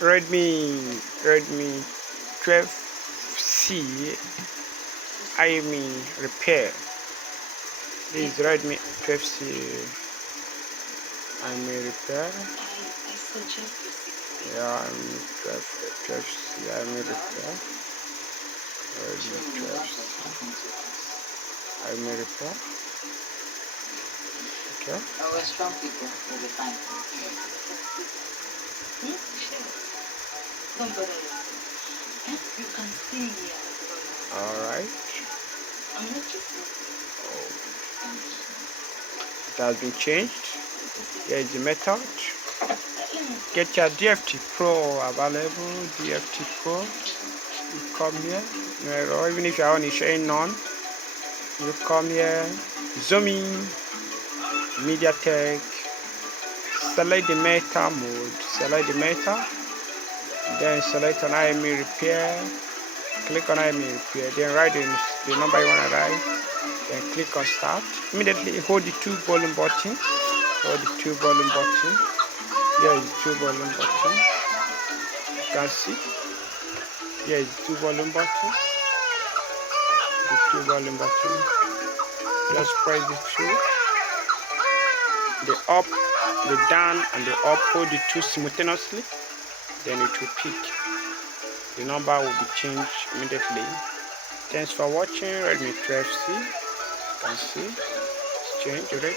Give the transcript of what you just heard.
Redmi 12C imei repair. This is Redmi 12C imei repair. Yeah, I'm 12C imei repair. Redmi 12C imei repair. Okay. Our strong people will be fine. Sure. Don't bother yourself. You can stay here. Alright. I'm not just It has been changed. Here is the method. Get your DFT Pro available. DFT Pro. You come here. Or even if you are on showing none, you come here. Zoom in. MediaTek. Select the meta mode. Select the meta. Then select on imei repair. Click on imei repair. Then write the number you want to write. Then click on start. Immediately hold the two volume button. Hold the two volume button. Here is the two volume button. You can see. Here is the two volume button. The two volume button. Just press the two. The up, the down, and the up. Hold the two simultaneously. Then it will pick. The number will be changed immediately. Thanks for watching Redmi 12C. You can see it's changed already.